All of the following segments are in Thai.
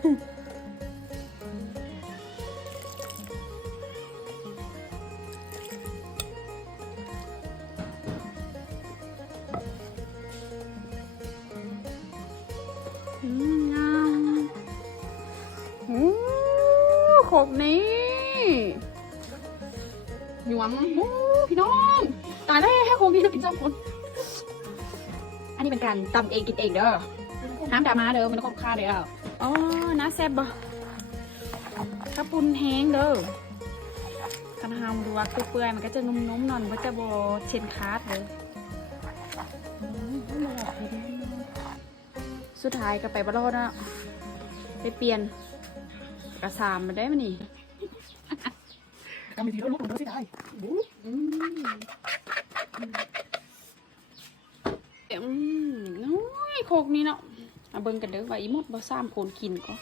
ขบนี้หยวงพี่น้องตายแล้วให้คงพี่จะกินสองคนอันนี้เป็นการตำเองกินเองเด้อห้ามด่ามาเด้อมันต้องฆ่าเด้ออ๋อน้าแซ่บบ่กระปุนแห้งเด้อกันหามดูว่าเปื่อยมันก็จะนุ่มๆหน่อยมันจะโบเชนคาร์ดเลยสุดท้ายก็ไปบ้านรอดนะไปเปลี่ยนกระสามมาได้ไหมนี่ทำไปทีแล้วลูกผมไม่ได้น้อยโคกนี่เนาะเอาเบิ่งกันเด้อว่าอีหมดบ่ซ้ำโคนกินก็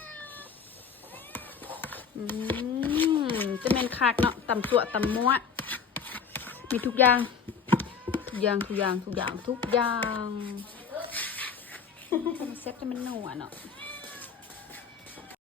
จะเป็นคากเนาะตำสั่วตำม้วมีทุกอย่างทุกอย่างเซ็ตจะมันหนัวเนาะ